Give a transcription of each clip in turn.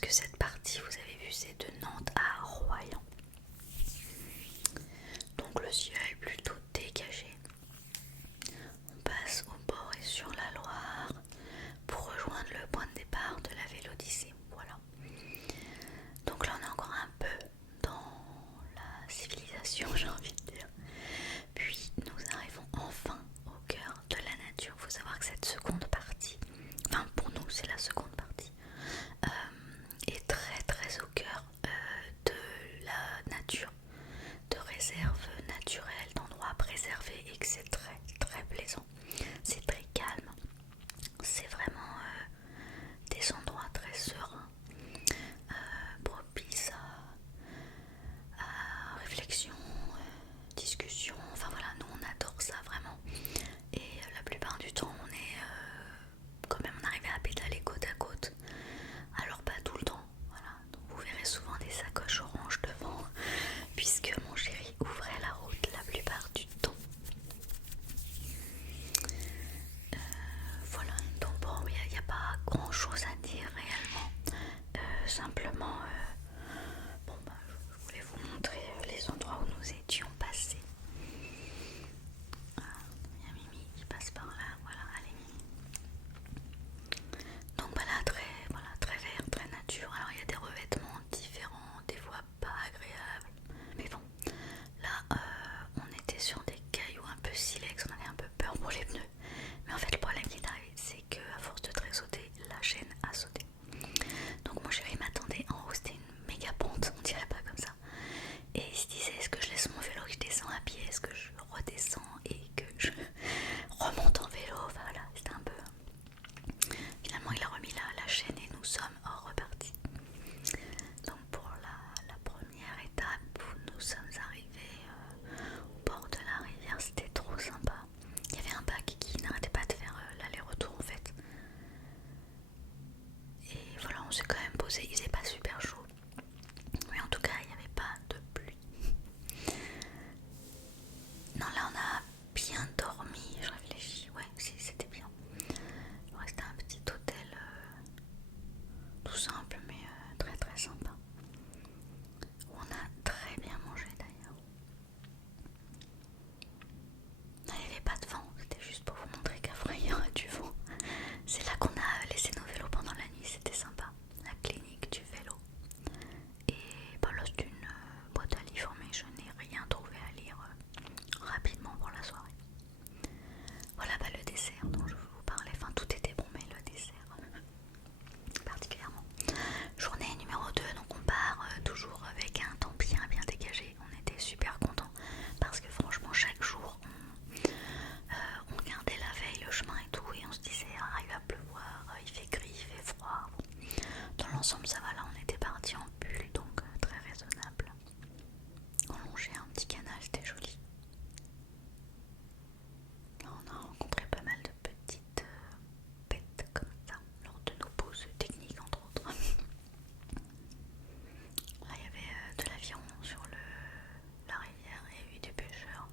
que cette partie, vous avez vu, c'est de Nantes à Royan. Donc le ciel est plutôt dégagé. On passe au bord et sur la Loire pour rejoindre le point de départ de la Vélodyssée. Voilà. Donc là on est encore un peu dans la civilisation, j'ai envie de dire. Puis nous arrivons enfin au cœur de la nature. Il faut savoir que cette seconde partie, enfin pour nous c'est la seconde partie, est très très au cœur de la nature, de réserves naturelles, d'endroits préservés, et que c'est très très plaisant. C'est très calme, c'est vraiment des endroits très sereins, propices à réflexion, discussion, enfin voilà, nous on adore ça vraiment. Et la plupart du temps on est quand même, on arrive à pédaler côte à côte, alors pas tout le temps, voilà. Donc vous verrez souvent des sacoches oranges devant, puisque mon chéri ouvrait la route la plupart du temps. Voilà, donc bon, il n'y a pas grand chose à dire réellement. Simplement, bon bah, je voulais vous montrer les endroits où nous étions passés. Ah, il y a Mimi qui passe par là, voilà, allez Mimi. Donc voilà, très vert, très nature. Alors il y a des revêtements différents, des fois pas agréables. Mais bon, là on était sur des cailloux un peu silex, on avait un peu peur pour les pneus. Mais en fait le problème qui est arrivé, c'est que à force de très sauter, la chaîne a sauté. Donc mon chéri m'attendait en haut, c'était une méga pente, on dirait pas comme ça. Et il se disait, est-ce que je laisse mon vélo, que je descends à pied, est-ce que je redescends et que je remonte en vélo. Enfin voilà, c'était un peu... Finalement il a remis la chaîne et nous sommes repartis. Donc pour la première étape où nous sommes arrivés au bord de la rivière, c'était trop sympa. Il y avait un bac qui n'arrêtait pas de faire l'aller-retour en fait. Et voilà, on s'est quand même posé, il faisait pas super chaud. Mais en tout cas, il n'y avait pas de pluie. Non, là on a bien dormi, je réfléchis, ouais, si c'était bien. Il restait un petit hôtel tout simple mais très très sympa. Où on a très bien mangé d'ailleurs. Il n'y avait pas de vent, c'était juste pour vous montrer qu'après il y aura du vent. C'est là qu'on a laissé nos vélos pendant la nuit, c'était sympa. La clinique du vélo. Et bah là c'est une boîte à livres, mais je n'ai rien trouvé à lire rapidement pour la soirée. Voilà bah, le dessert dont je vous parlais, enfin tout était bon mais le dessert particulièrement. Journée numéro 2, donc on part toujours avec un temps bien dégagé. On était super contents parce que franchement chaque jour on regardait la veille le chemin et tout et on se disait ah il va pleuvoir, il fait gris, il fait froid. Dans l'ensemble ça va, là on était parti en bulle donc très raisonnable. On longeait un petit canal, c'était joli. Là on a rencontré pas mal de petites bêtes comme ça lors de nos pauses techniques entre autres. Là il y avait de l'aviron sur la rivière et des pêcheurs.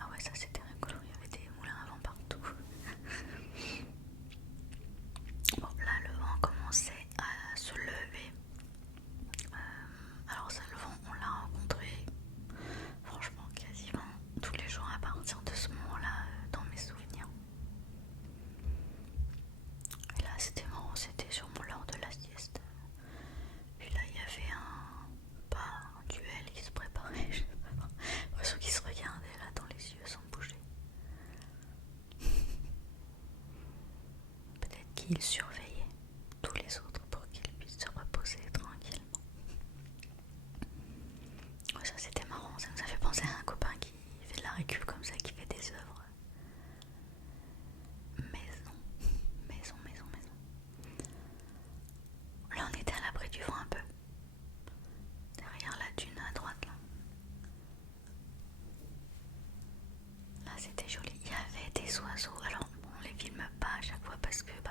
Ah ouais ça c'était rigolo, il y avait des moulins à vent partout. Bon là le vent commençait à se lever. Alors ça le vent on l'a rencontré franchement quasiment tous les jours à partir de ce moment là dans mes souvenirs. Et là c'était marrant, c'était sûrement l'heure de la sieste. Puis là il y avait un duel qui se préparait, je sais pas, l'impression qu'ils se regardaient là dans les yeux sans bouger. Peut-être qu'ils surveillaient tous les autres pour qu'ils puissent se reposer tranquillement. Ouais, ça c'était marrant, ça nous a fait penser à un copain qui fait de la récup comme ça, qui fait des œuvres maison. Là on était à l'abri du vent un peu, derrière la dune à droite là. Là c'était joli, il y avait des oiseaux, alors bon, on les filme pas à chaque fois parce que bah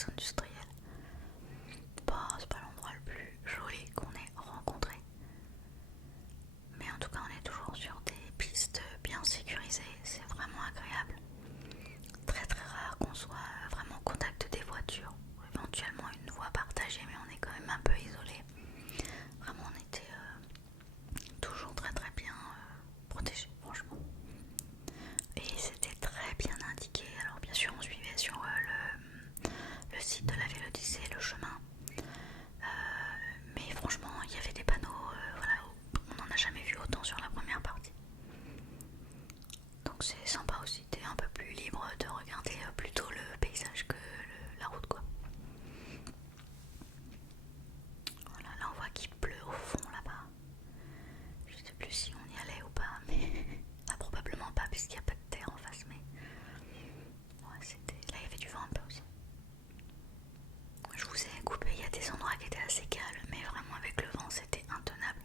complexe industriel. Bah, c'est pas l'endroit le plus joli qu'on ait rencontré. Mais en tout cas, on est toujours sur des pistes bien sécurisées, c'est vraiment agréable. Très très rare qu'on soit vraiment au contact des voitures, éventuellement une voie partagée, mais on est quand même un peu isolé. Vraiment, on était toujours très très bien protégés, franchement. Et c'était très bien indiqué. Alors bien sûr, on suivait sur le site de la Vélodyssée, le chemin. Mais franchement, il y avait des panneaux, voilà, on n'en a jamais vu autant sur la première partie. Donc c'est sympa aussi, t'es un peu plus libre de regarder plutôt le paysage que la route, quoi. Voilà, là on voit qu'il pleut au fond là-bas. Je sais plus si on y allait ou pas, mais ah, probablement pas puisqu'il n'y a pas de terre en face, mais ouais, c'était... Là il y avait du vent un peu aussi. Je vous ai coupé, il y a des endroits qui étaient assez calmes, mais vraiment avec le vent c'était intenable.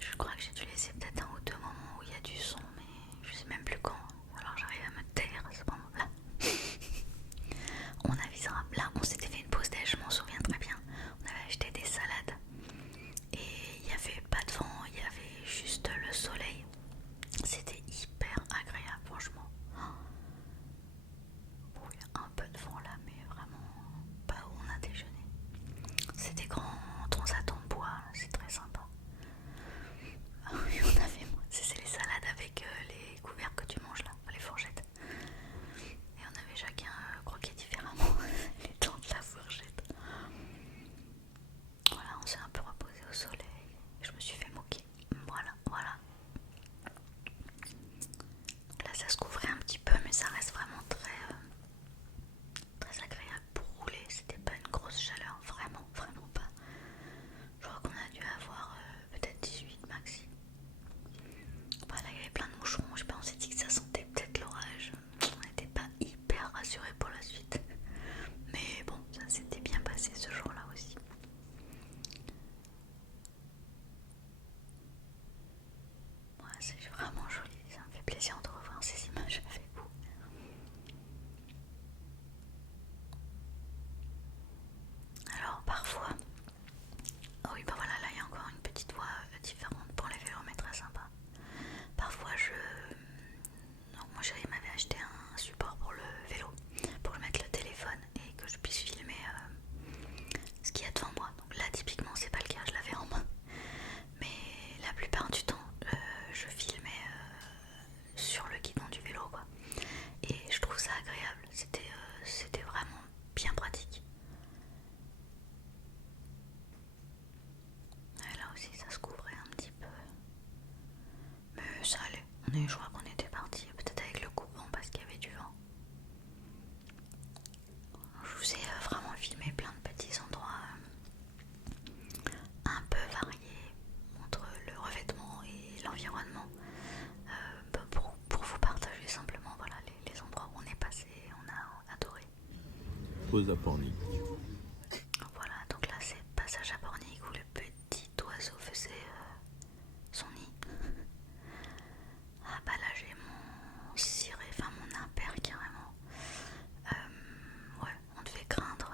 Je crois que j'ai dû laisser peut-être un ou deux moments où il y a du son, mais je sais même plus quand. Alors j'arrive à me taire à ce moment-là. On avisera. Là, on s'était fait une pause déj, je m'en souviens très bien. On avait acheté des salades et il n'y avait pas de vent, il y avait juste le soleil. C'était hyper agréable, franchement. Bon, il y a un peu de vent là, mais vraiment pas où on a déjeuné. C'est des grands transats en bois, c'est très sympa. Ah oui, on avait, c'est les salades avec les couverts que tu manges là, les fourchettes. Et on avait chacun croqué différemment les dents de la fourchette. Voilà, on s'est un peu reposé au soleil. Je me suis fait moquer. Voilà, voilà. Donc là, ça se couvrait un petit peu, mais ça reste vraiment très agréable pour rouler. C'était pas une grosse chaleur, vraiment, vraiment pas. Je crois qu'on a dû avoir peut-être 18 maxi. Voilà, il y avait plein de moucherons. Je sais pas, on s'est dit que ça sentait peut-être l'orage. On n'était pas hyper rassurés pour la suite. Mais bon, ça s'était bien passé ce jour-là aussi. Ouais, c'est vraiment joli. Ça me fait plaisir de revoir ces images avec vous. Alors parfois, oh oui bah voilà, là il y a encore une petite voie différente pour les vélos, mais très sympa. Parfois donc moi chérie m'avait acheté un support pour le vélo, pour mettre le téléphone et que je puisse filmer ce qu'il y a devant moi. Donc là typiquement c'est pas le cas, je l'avais en main. Mais la plupart du temps je filmais sur le guidon du vélo, quoi. Et je trouve ça agréable, c'était vraiment bien pratique. Et là aussi ça se couvrait un petit peu. Mais ça allait. Je crois qu'on était parti peut-être avec le courant parce qu'il y avait du vent. Je vous ai vraiment filmé plein de petits endroits un peu variés entre le revêtement et l'environnement, pour vous partager simplement voilà, les endroits où on est passé et on a adoré. Pause à Pornic. Voilà, donc là c'est passage à Pornic où le petit oiseau faisait son nid. Ah bah là j'ai mon ciré, enfin mon impair carrément. Ouais, on devait craindre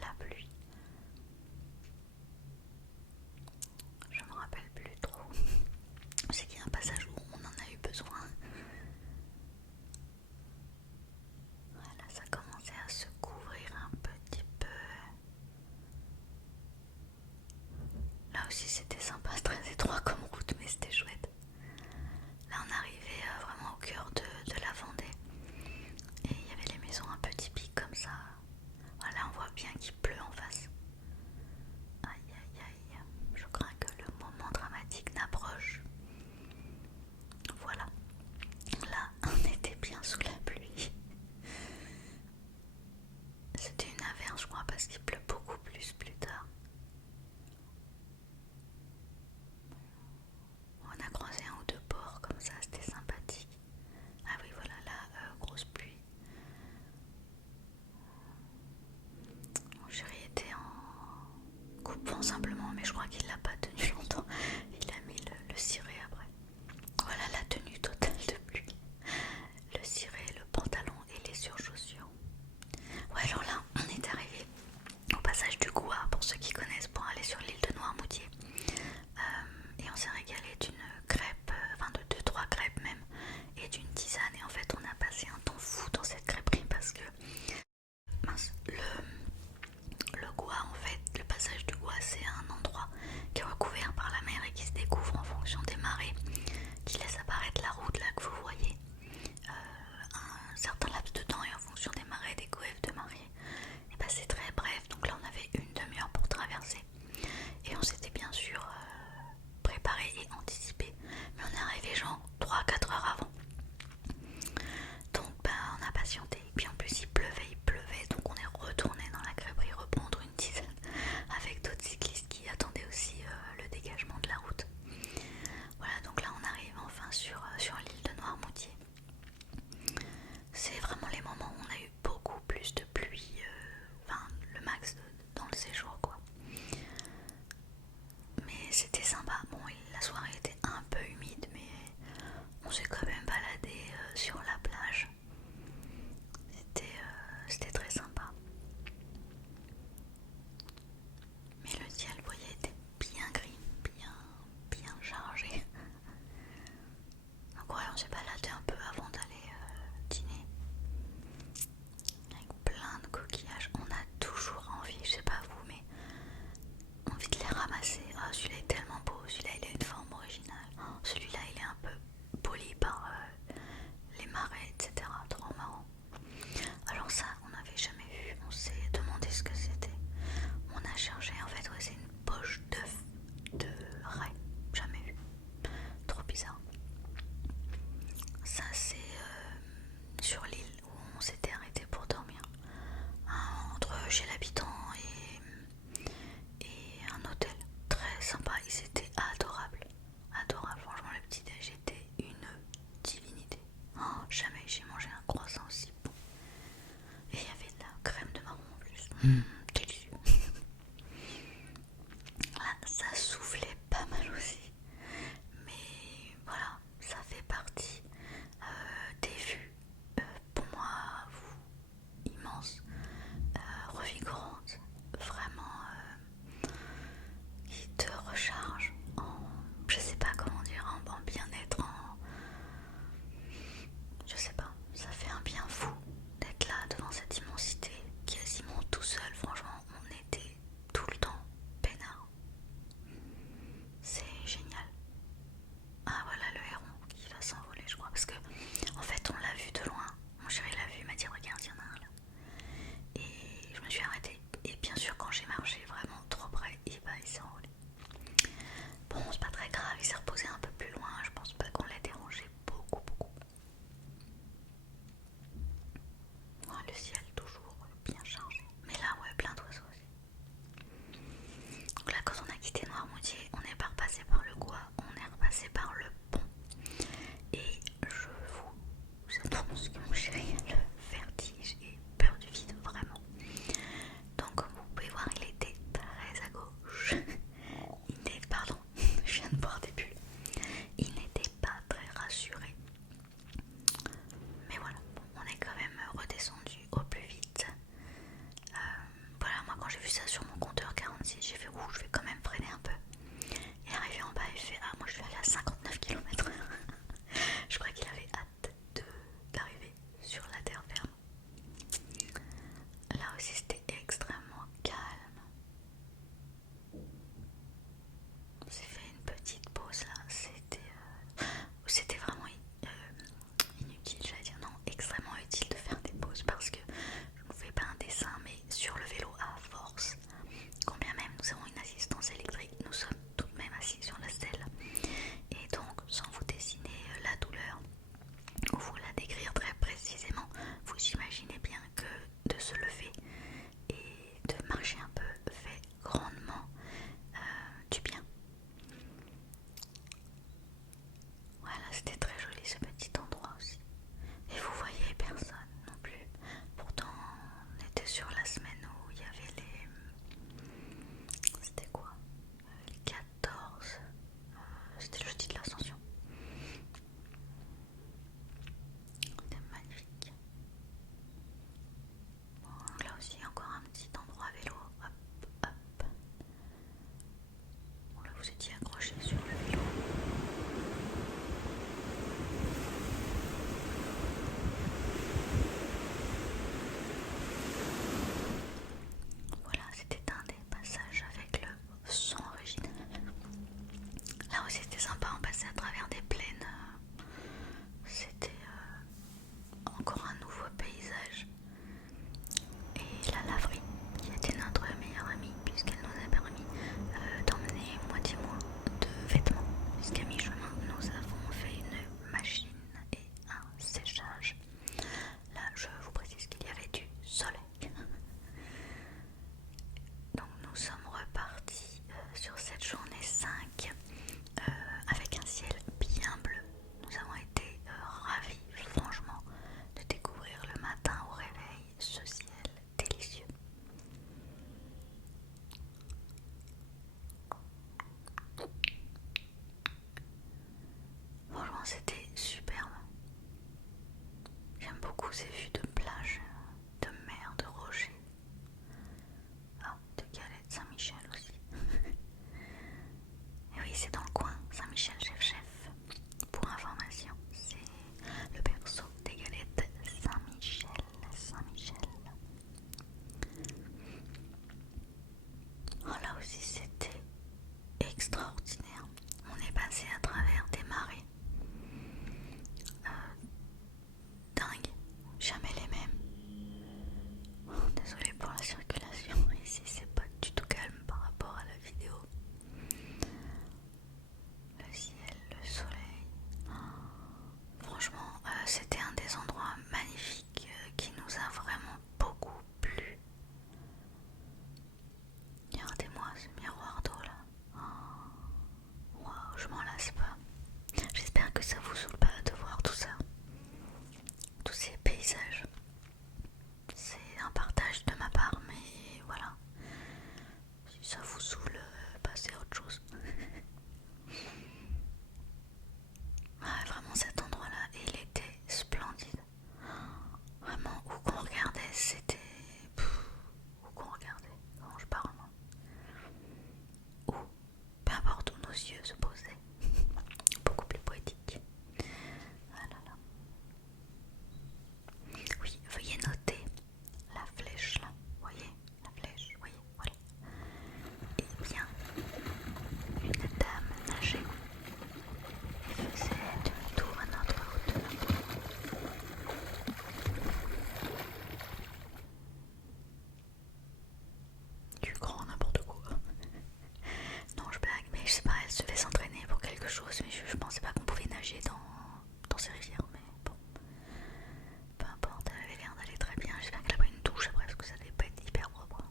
la pluie. Je me rappelle plus trop. Je sais qu'il y a un passage où on en a eu besoin. Voilà, ça commençait à se couvrir un petit certain laps de temps et en fonction des marées, des coefs de marée, et bah c'est très bref. Donc là on avait une demi-heure pour traverser et on s'était bien sûr préparé et anticipé, mais on est arrivé genre 3-4 heures avant. Donc bah on a patienté, et puis en plus il pleuvait, donc on est retourné dans la crêperie reprendre une tisane avec d'autres cyclistes qui attendaient aussi le dégagement de la route. Voilà, donc là on arrive enfin sur l'île de Noirmoutier. C'est vraiment les moments où on a eu beaucoup plus de pluie, enfin le max dans le séjour quoi. Mais c'était sympa, bon la soirée était un peu humide mais on s'est quand même baladé sur la plage. C'était très sympa. Mais le ciel, vous voyez, était bien gris, bien chargé. Donc ouais, on s'est baladé un peu avant d'aller dîner. Avec plein de coquillages. On a toujours envie, je sais pas vous, mais envie de les ramasser. Ah, celui-là est tellement beau, celui-là il a une forme originale. Oh, celui-là il est un peu poli par les marais, etc. Trop marrant. Alors ça, on n'avait jamais vu, on s'est demandé ce que c'était. On a cherché, en fait, ouais, c'est une poche d'œuf de raie, jamais vu. Trop bizarre. Ça, c'est sur l'île où on s'était arrêté pour dormir. Entre chez l'habitant et un hôtel. Très sympa, ils étaient adorables. Adorables, franchement, le petit-déj était une divinité. Oh, jamais j'ai mangé un croissant aussi bon. Et il y avait de la crème de marron en plus. Délicieux. Là, ça soufflait pas mal aussi. Mais voilà, ça fait partie des vues, pour moi, immenses, revigorantes, vraiment qui te rechargent en, je sais pas comment dire, en bien-être, je sais pas, ça fait un bien fou d'être là devant cette immensité, quasiment tout seul, franchement. paysage. C'est un partage de ma part, mais voilà. Si ça vous saoule, passez à autre chose. Ah, vraiment cet endroit-là, il était splendide. Vraiment, où qu'on regardait, c'était... Où qu'on regardait, quand je parle moi. Où, peu importe où nos yeux se posaient. Beaucoup plus poétique. Ah là là. Oui, veuillez noter la flèche là. Voyez, la flèche, voyez, voilà. Eh bien, une dame nageait et faisait demi-tour à notre hauteur. Du grand n'importe quoi. Non, je blague, mais je sais pas, elle se fait s'entraîner pour quelque chose, mais je pensais pas qu'on pouvait nager dans ces rivières, mais bon. Peu importe, elle avait l'air d'aller très bien. J'espère qu'elle a pas une douche après parce que ça devait pas être hyper propre.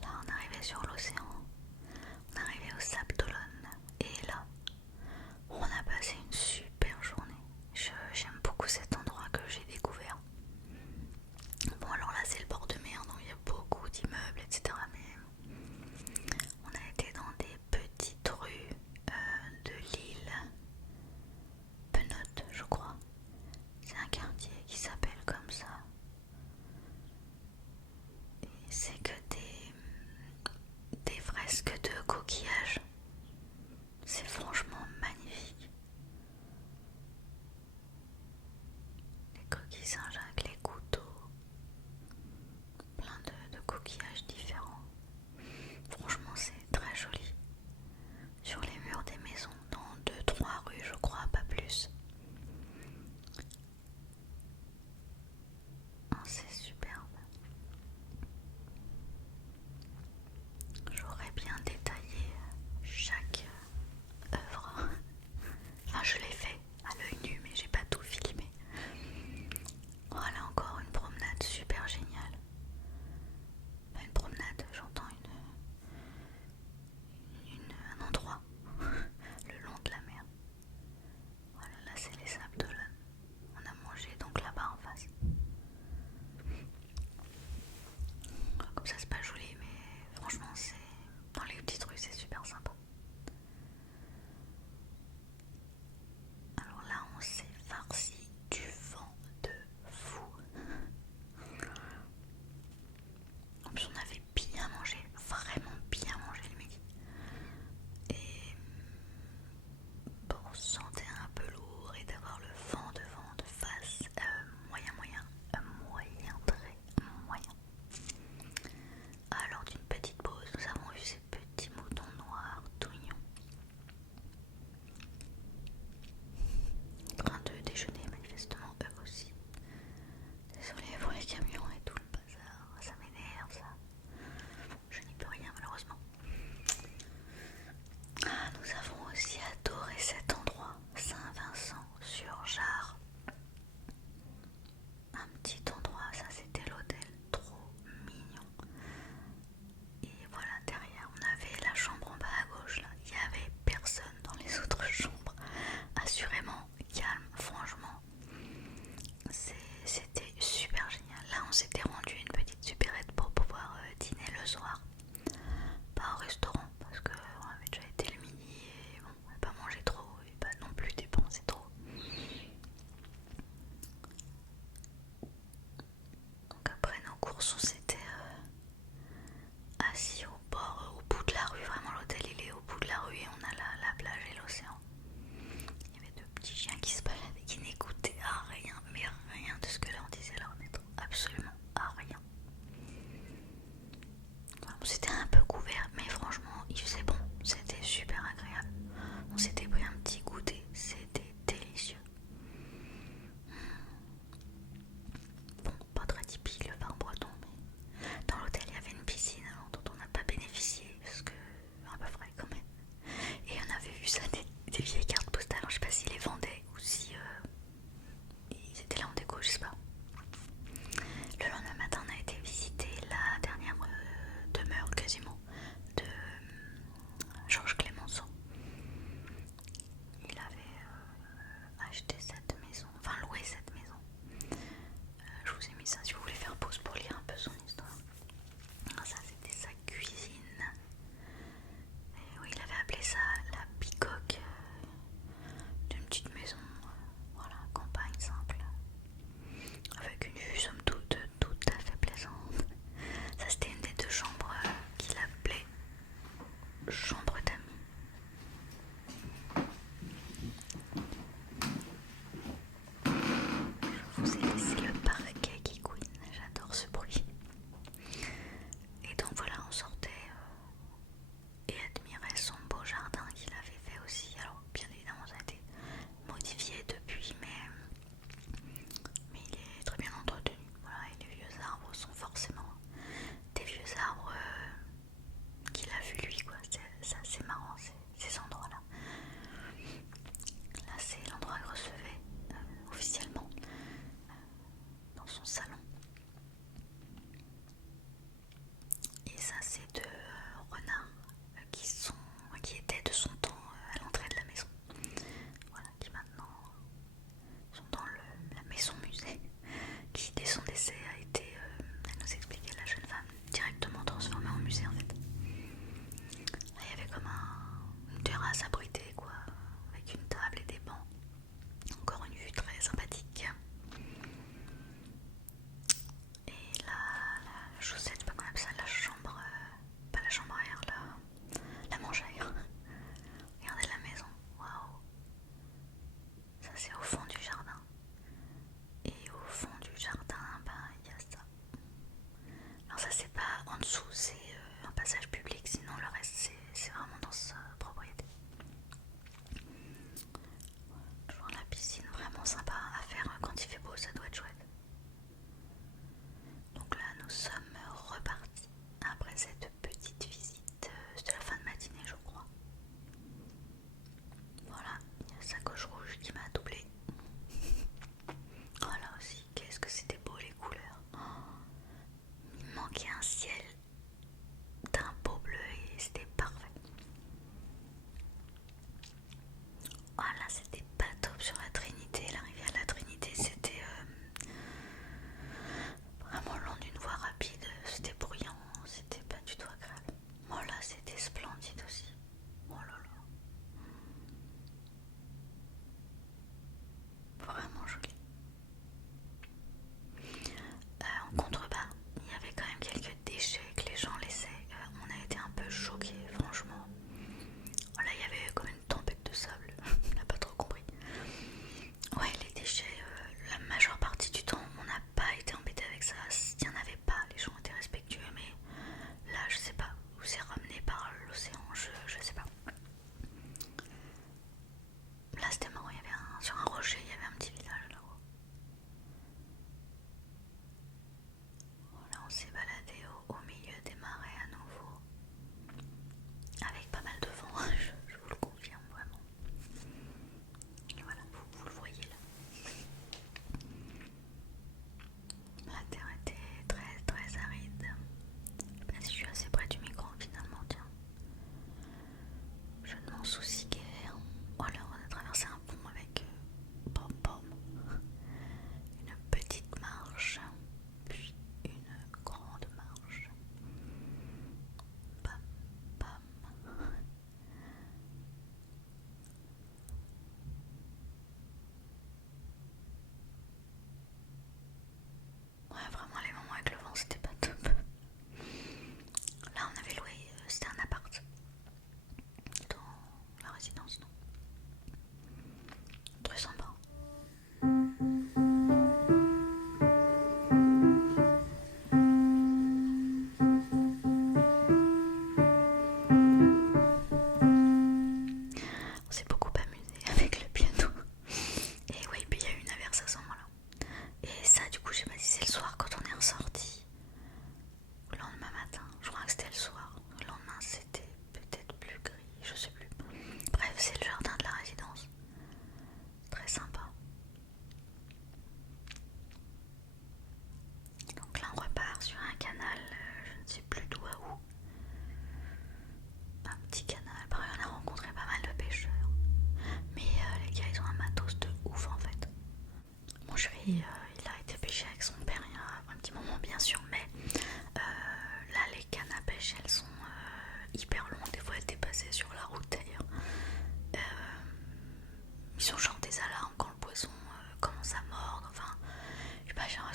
Là, on arrivait sur l'océan, on arrivait au Sable d'Olonne, et là, on a passé une super journée. J'aime beaucoup cet endroit que j'ai découvert. Bon, alors là, c'est le bord de mer, donc il y a beaucoup d'immeubles, etc. Mais on a été dans des petites rues de l'île Penote, je crois. C'est un quartier qui s'appelle comme ça. Et c'est que des fresques de coquillages. C'est franchement magnifique. Les coquilles Saint-Jacques, les couteaux, plein de coquillages différents. Franchement, c'est très joli. Sur les murs des maisons, dans 2-3 rues, je crois, pas plus. C'est superbe. J'aurais bien détaillé chaque œuvre. Enfin, je l'ai fait à l'œil nu, mais j'ai pas tout filmé. Voilà encore une promenade super géniale. Pas une promenade, j'entends un endroit le long de la mer. Voilà, là c'est les Sables d'Olonne. On a mangé donc là-bas en face. Comme ça c'est pas joli, mais franchement c'est dans les petites rues, c'est super sympa. Alors là on s'est farci du vent de fou. En plus on avait bien mangé, vraiment bien mangé le midi. Et pour se sentir un peu lourd et d'avoir le vent de face, moyen, très moyen. Alors d'une petite pause, nous avons vu ces petits moutons noirs tout mignons. En train de déjeuner manifestement eux aussi. Désolée pour les camions et tout le bazar, ça m'énerve ça. Je n'y peux rien malheureusement. Ah, nous avons aussi adoré cet endroit, Saint-Vincent-sur-Jard. Un petit endroit, ça c'était l'hôtel, trop mignon. Et voilà, derrière on avait la chambre en bas à gauche là, il n'y avait personne dans les autres chambres. Assurément calme, franchement. C'était super génial. Là on s'était rendu une petite supérette pour pouvoir dîner le soir. Pas au restaurant parce qu'on avait déjà été le midi et bon, on n'avait pas mangé trop et pas non plus dépensé trop. Donc après nos courses on s'était assis au bord, au bout de la rue. Vraiment l'hôtel il est au bout de la rue et on a la plage et l'océan. Il y avait deux petits chiens qui se baladaient, qui n'écoutaient à rien, mais rien de ce que leur disait leur maître. Absolument à rien. Voilà, on s'était un peu couvert, mais franchement il faisait bon, c'était super agréable. On s'était pris un petit goûter, c'était délicieux. Bon, pas très typique le vin breton, mais mis ça si vous voulez faire pause pour lire un peu son histoire. Ça c'était sa cuisine. Et oui, il avait appelé ça la bicoque d'une petite maison, voilà, campagne simple, avec une vue somme toute tout à fait plaisante. Ça c'était une des deux chambres qu'il appelait chambre d'amis. Je vous ai laissé le parquet qui couine, j'adore ce bruit. Et donc voilà, on sortait et admirait son beau jardin qu'il avait fait aussi. Alors bien évidemment ça a été modifié depuis, mais il est très bien entretenu. Voilà, et les vieux arbres sont forcément des vieux arbres qu'il a vu lui, quoi. C'est assez marrant ces endroits-là. Là c'est l'endroit qu'il recevait officiellement dans son salon. Et ça c'est deux renards qui étaient de son temps à l'entrée de la maison. Voilà, qui maintenant sont dans la maison musée, qui dès son décès a été, elle nous expliquait, la jeune femme, directement transformée en musée en fait. Là, il y avait comme une terrasse abritée quoi, avec une table et des bancs. Encore une vue très sympathique. Et là, la chaussette, je sais pas comment on appelle ça, la chambre, pas la chambre à air, la manche à air. Regardez la maison, waouh. Ça c'est au fond du jardin. Et au fond du jardin, il y a ça. Alors ça c'est pas en dessous, c'est un passage public, sinon le reste c'est vraiment dans sa propriété. Toujours la piscine, vraiment sympa à faire quand il fait beau, ça doit être chouette. Donc là nous sommes repartis après cette petite visite, c'était la fin de matinée je crois. Voilà, il y a sa coche rouge qui m'a doublé. Voilà aussi, qu'est-ce que c'était beau les couleurs. Il manquait un ciel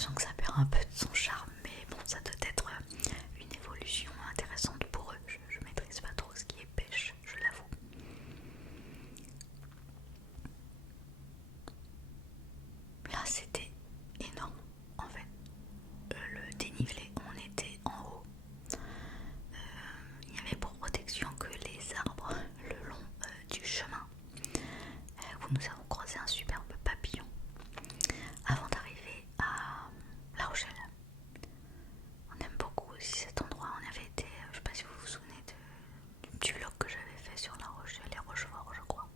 l'impression que ça perd un peu de son charme, mais bon, ça doit être une évolution intéressante pour eux. Je maîtrise pas trop ce qui est pêche, je l'avoue. Là, c'était énorme en fait. Le dénivelé, on était en haut. Il n'y avait pour protection que les arbres le long du chemin où nous avons croisé un superbe papillon avant d'arriver à La Rochelle. On aime beaucoup aussi cet endroit. On avait été, je sais pas si vous vous souvenez du petit vlog que j'avais fait sur La Rochelle et Rochefort, je crois.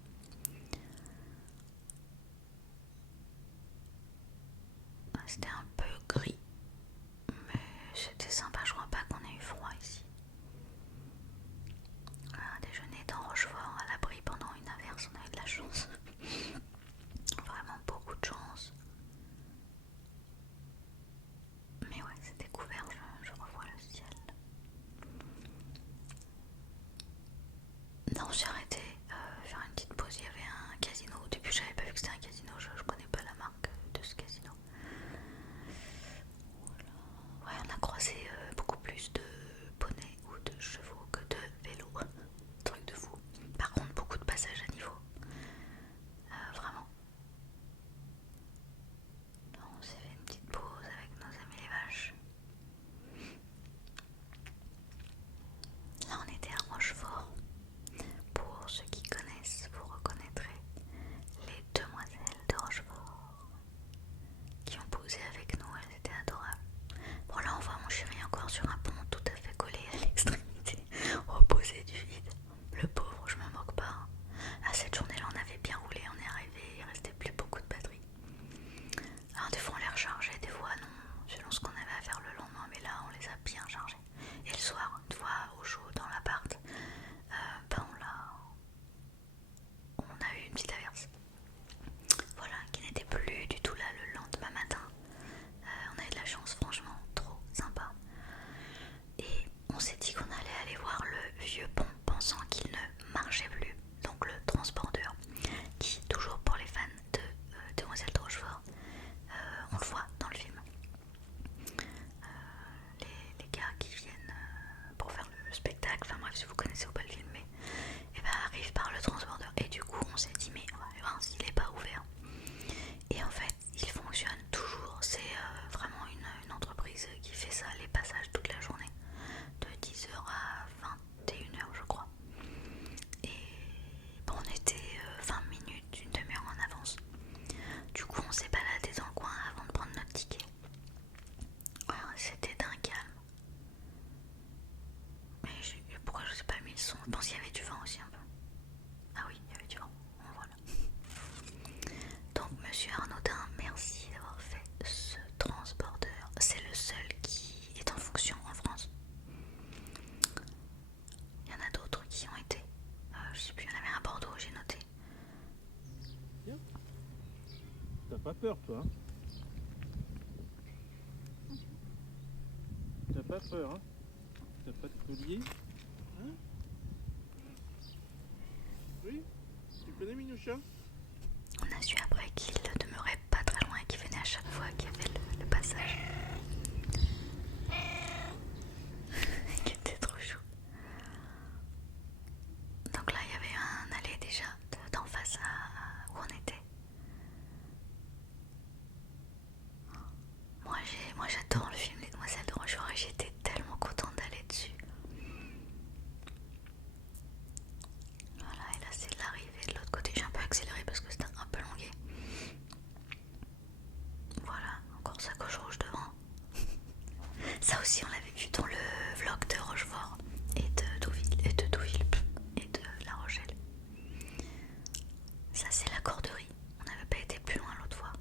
C'était un peu gris, mais c'était sympa. Je crois pas qu'on ait eu froid ici. On a déjeuné dans Rochefort à l'abri pendant une averse. On a eu de la chance. Vraiment beaucoup de chance. Mais ouais, c'était couvert. Je revois le ciel. Non, j'ai arrêté faire une petite pause. Il y avait un casino. Au début, j'avais pas vu que c'était un casino. Je connais pas la marque de ce casino. Voilà. Ouais, on a croisé beaucoup plus de poneys ou de chevaux que de vélos. Truc de fou. Par contre, beaucoup de passages à niveau. Vraiment. Non, on s'est fait une petite pause avec nos amis les vaches. Là, on était à Rochefort. Pour ceux qui connaissent, vous reconnaîtrez les demoiselles de Rochefort qui ont posé avec nous, elles étaient adorables. Bon, là, on voit mon chéri encore sur un pont tout à fait collé à l'extrémité opposée du vide. Le pauvre, je me moque pas. À cette journée-là, on avait bien roulé, on est arrivé, il restait plus beaucoup de batterie. Alors, des fois, on les rechargeait, des fois, non, selon ce qu'on avait à faire le lendemain, mais là, on les a bien chargés. Et le soir, une fois au chaud dans l'appart, on a eu une petite averse. Voilà, qui n'était plus du tout là le lendemain matin. On a eu de la chance, franchement, trop sympa. Et on s'est dit qu'on allait aller voir le vieux pont, pensant qu'il ne marchait plus. Donc le transbordeur, qui, toujours pour les fans de Demoiselles de Rochefort, on le voit dans le film. Les gars qui viennent pour faire le spectacle, enfin bref, si vous connaissez ou pas le film, mais arrivent par le transbordeur. Et du coup, on s'est dit, mais on va aller voir s'il n'est pas ouvert. Et en fait, il fonctionne toujours. C'est vraiment une entreprise qui fait ça, les passages toute la journée, de 10h à 21h, je crois. Et bon, on était 20 minutes, une demi-heure en avance. Du coup, on s'est baladé dans le coin avant de prendre notre ticket. Voilà, c'était d'un calme. Mais pourquoi je sais pas mis le son? Je pense qu'il y avait du vent aussi un peu. Ah oui, il y avait du vent. Bon, voilà. Donc, monsieur Arnaudin, merci d'avoir fait ce transbordeur. C'est le seul qui est en fonction en France. Il y en a d'autres qui ont été. Je sais plus, il y en avait un à Bordeaux, j'ai noté. Bien. T'as pas peur, toi, hein? T'as pas peur, hein? T'as pas de collier, hein? Oui? Tu connais Minoucha? On a su après qu'il demeurait pas très loin et qu'il venait à chaque fois qu'il y avait le passage. Il était trop chou. Donc là, il y avait un allée déjà d'en face à où on était. Moi j'adore le film Les Demoiselles de Rochefort et j'étais tellement contente d'aller dessus. Voilà, et là c'est l'arrivée de l'autre côté. J'ai un peu accéléré parce que c'était un peu longué. Voilà, encore sa coche rouge devant. Ça aussi on l'avait vu dans le vlog de Rochefort et de Deauville et de La Rochelle. Ça c'est la corderie. On n'avait pas été plus loin l'autre fois.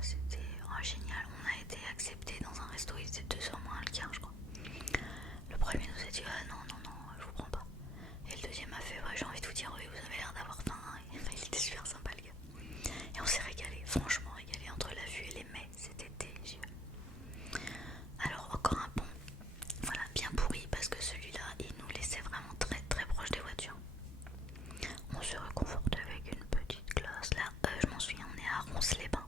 C'était génial. On a été accepté dans un resto, il était 2h moins le quart je crois. Le premier nous a dit non, je vous prends pas. Et le deuxième a fait j'ai envie de vous dire oui, vous avez l'air d'avoir faim. Et, il était super sympa le gars. Et on s'est régalé, franchement régalé entre la vue et les mets, c'était délicieux. Alors encore un pont, voilà, bien pourri parce que celui-là il nous laissait vraiment très très proche des voitures. On se réconforte avec une petite glace. Là, je m'en souviens, on est à Ronces-les-Bains.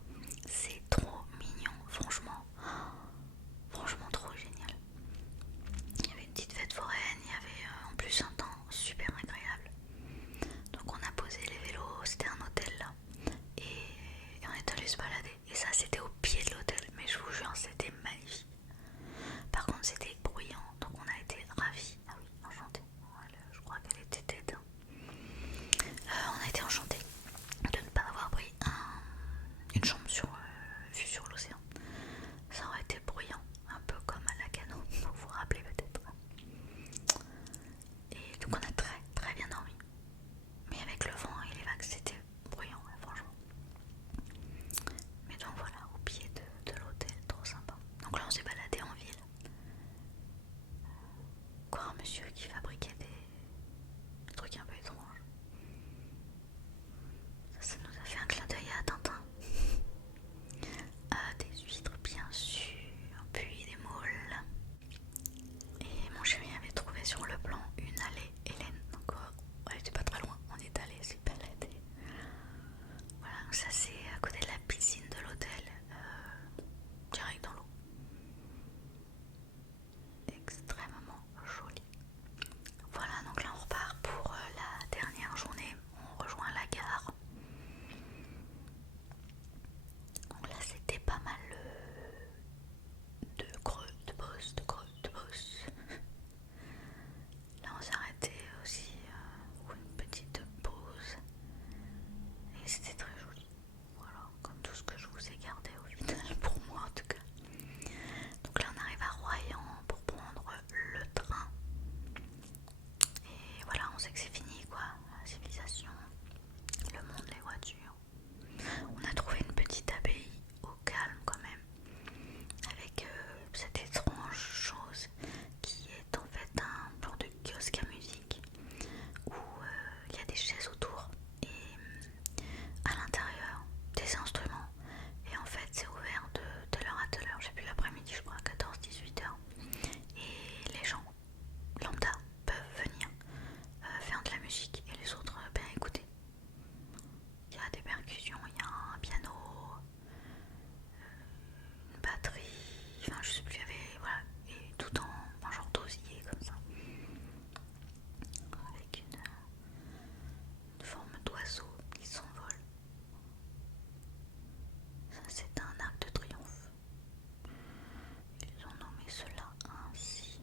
se balader. Et ça, c'était au pied de l'hôtel. Mais je vous jure, c'était magnifique. Par contre, c'était bruyant. Donc on a été ravis. Ah oui, enchantés. Je crois qu'elle était tête. On a été enchantés de ne pas avoir pris une chambre vue sur l'océan. Ça aurait été bruyant. Un peu comme à Lagano. Vous vous rappelez peut-être. Et donc on a très très bien dormi. Mais avec le vent et les vagues, c'était bruyant, franchement. Mais donc voilà, au pied de l'hôtel, trop sympa. Donc là on s'est baladé en ville. Quoi, un monsieur qui fabriquait des trucs un peu étranges. Ça nous a fait un clin d'œil à Tintin. Des huîtres bien sûr, puis des moules. Et mon chéri avait trouvé sur le plan une allée Hélène. Donc elle était pas très loin, on est allé s'y balader. Voilà, donc ça c'est à côté de la piscine de l'hôtel, direct dans l'eau. Extrêmement joli. Voilà, donc là on repart pour la dernière journée. On rejoint la gare. Donc là c'était pas mal de creux, de bosses, de creux, de bosses. Là on s'est arrêté aussi pour une petite pause. Et c'était très joli. Voilà, comme tout ce que je vous ai gardé au final, pour moi en tout cas. Donc là on arrive à Royan pour prendre le train. Et voilà, on sait que c'est fini quoi, la civilisation, le monde, les voitures. On a trouvé une petite abbaye au calme quand même, avec cette étrange chose qui est en fait un genre de kiosque à musique où il y a des chaises autour et à l'intérieur des instruments. Et en fait c'est ouvert de telle heure à telle heure, je sais plus, l'après-midi je crois, 14-18 heures. Et les gens lambda peuvent venir faire de la musique et les autres écouter. Il y a des percussions, il y a un piano, une batterie, enfin je sais plus, il y avait, voilà, et tout en genre d'osier comme ça, avec une forme d'oiseau qui s'envole. Ça c'est un arc de triomphe. Ils ont nommé cela ainsi.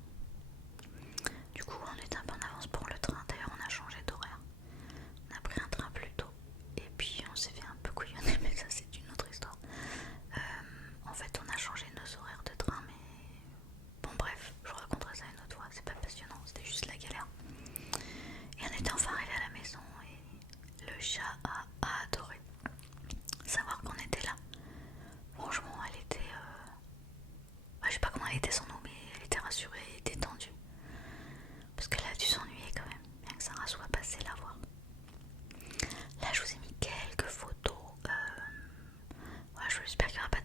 Du coup on est un peu en avance pour le train, d'ailleurs on a changé d'horaire. On a pris un train plus tôt et puis on s'est fait un peu couillonner, mais ça c'est une autre histoire. En fait on a changé nos horaires de train, mais bon bref, je vous raconterai ça une autre fois, c'est pas passionnant, c'était juste la galère. Et on était enfin arrivé à la maison et le chat a adoré savoir qu'on était là. Franchement elle était... je sais pas comment elle était sans nous, mais elle était rassurée et détendue. Parce qu'elle a dû s'ennuyer quand même, bien que Sarah soit passée la voir. Là je vous ai mis quelques photos. Voilà, j'espère qu'il n'y aura pas